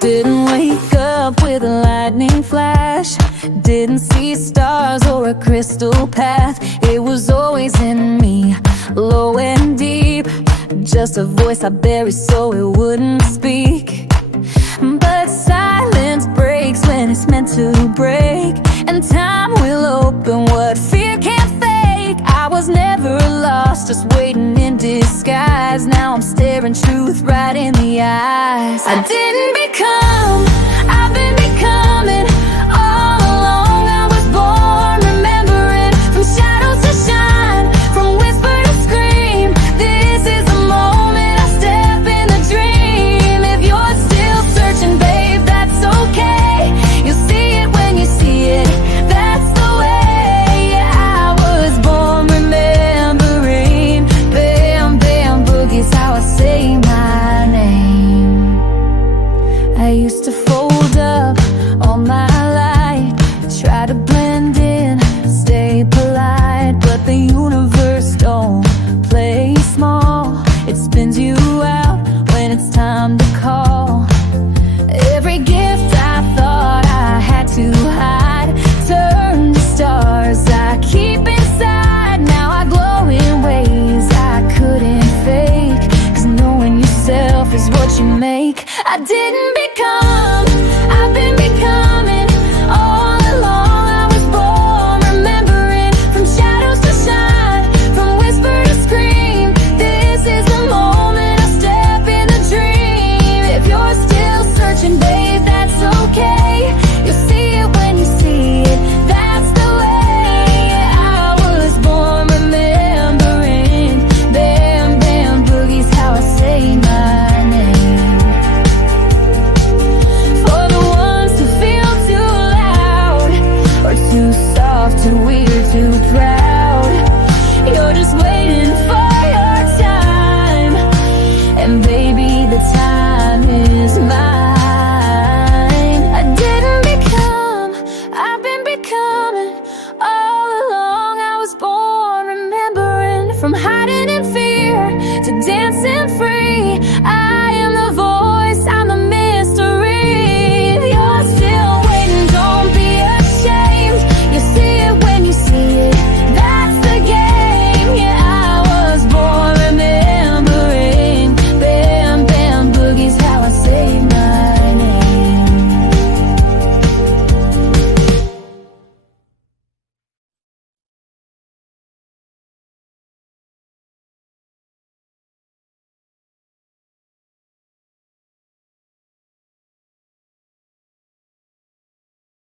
Didn't wake up with a lightning flash, didn't see stars or a crystal path. It was always in me, low and deep, just a voice I buried so it wouldn't speak. But silence breaks when it's meant to break, and time will open what fear can't fake. I was never lost, just waiting in disguise. Now I'm staring truth right in the eyes. I didn't become, I've been becoming. All along I was born remembering, from shadows to shine, from whisper to scream. This is the moment I step in the dream. If you're still searching, babe, that's okay. You'll see it when you see it, that's the way. I was born remembering. Bam Bam Boogie's how I say my name. I used to fold up all my life, try to blend in, stay polite, but the universe don't play small. It spins you out when it's time to call. Every gift I thought I had to hide turned to stars I keep inside. Now I glow in ways I couldn't fake, 'cause knowing yourself is what you make. I didn't become, I've been becoming. All along I was born remembering, from shadows to shine, from whisper to scream. This is the moment I step in the dream. If you're still searching, babe, that's okay. You'll see it when you see it, that's the way. I was born remembering. Bam Bam Boogie's how I say my name. For the ones who feel too loud, or too soft, too weird, too proud, you're just waiting for your time, and baby, the time is mine. I didn't become, I've been becoming. All along I was born remembering, from hiding in fear to dancing free.